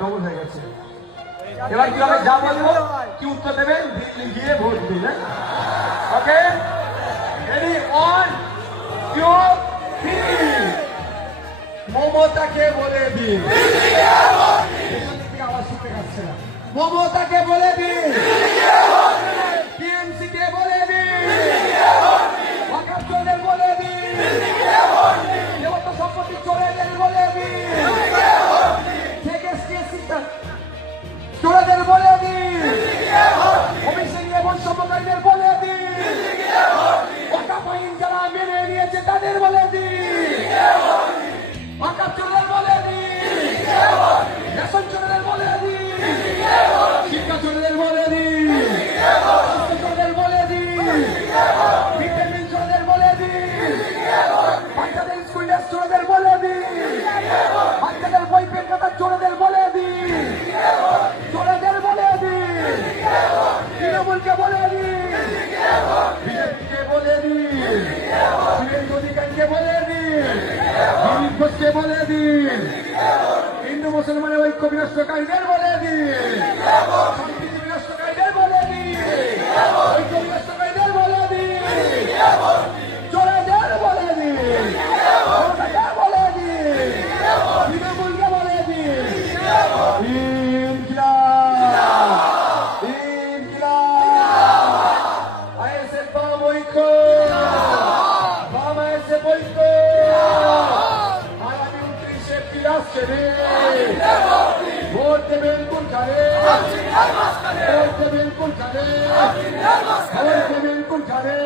Double হয়ে গেছে। এবার কি হবে যা বলবো কি উত্তর দেবেন গিয়ে ভোট দিন। ওকে রেডি 1 2 3 মমতাকে বলে দিন আওয়াজ শুনতে পাচ্ছে না। মমতাকে বলে দিন টিএমসি কে বলে দিন ওয়াকাফদের বলে দিন দেবতা সম্পত্তি চোরেদের বলে দিন চোরাদের বলে দিন অভিষেক এবং সমকারীদের বলে দিন ওয়াকাফ আইন যারা মেনে নিয়েছে তাদের বলে দিন ওয়াকাফ চোরেদের বলে দিন রেশন চোরেদের বলে দিন শিক্ষা চোরেদের বলে দিন স্বাস্থ্য চোরেদের বলে দিন ভিটামিন চোরেদের বলে দিন বাচ্চাদের স্কুল ড্রেস চোরেদের বলে দিন বাচ্চাদের বই পেন খাতা চোরেদের বলে দিন চোরেদের বলে দিন তৃণমূলকে বলে দিন বিজেপিকে বলে দিন সুরেন্দ্র অধিকারীকে বলে দিন দিলীপ ঘোষকে বলে দিন হিন্দু মুসলমানের ঐক্য বিনষ্টকারীদের বলে দিন সম্প্রীতি বিনষ্টকারীদের বলে দিন ঐক্য বিনষ্টকারীদের বলে দিন চোরেদের বলে দিন বলে দিন তৃণমূলকে বলে দিন ভোট দেবেন কোন ছাড়ে ভোট দেবেন কোন ছাড়ে ভোট দেবেন কোন ছাড়ে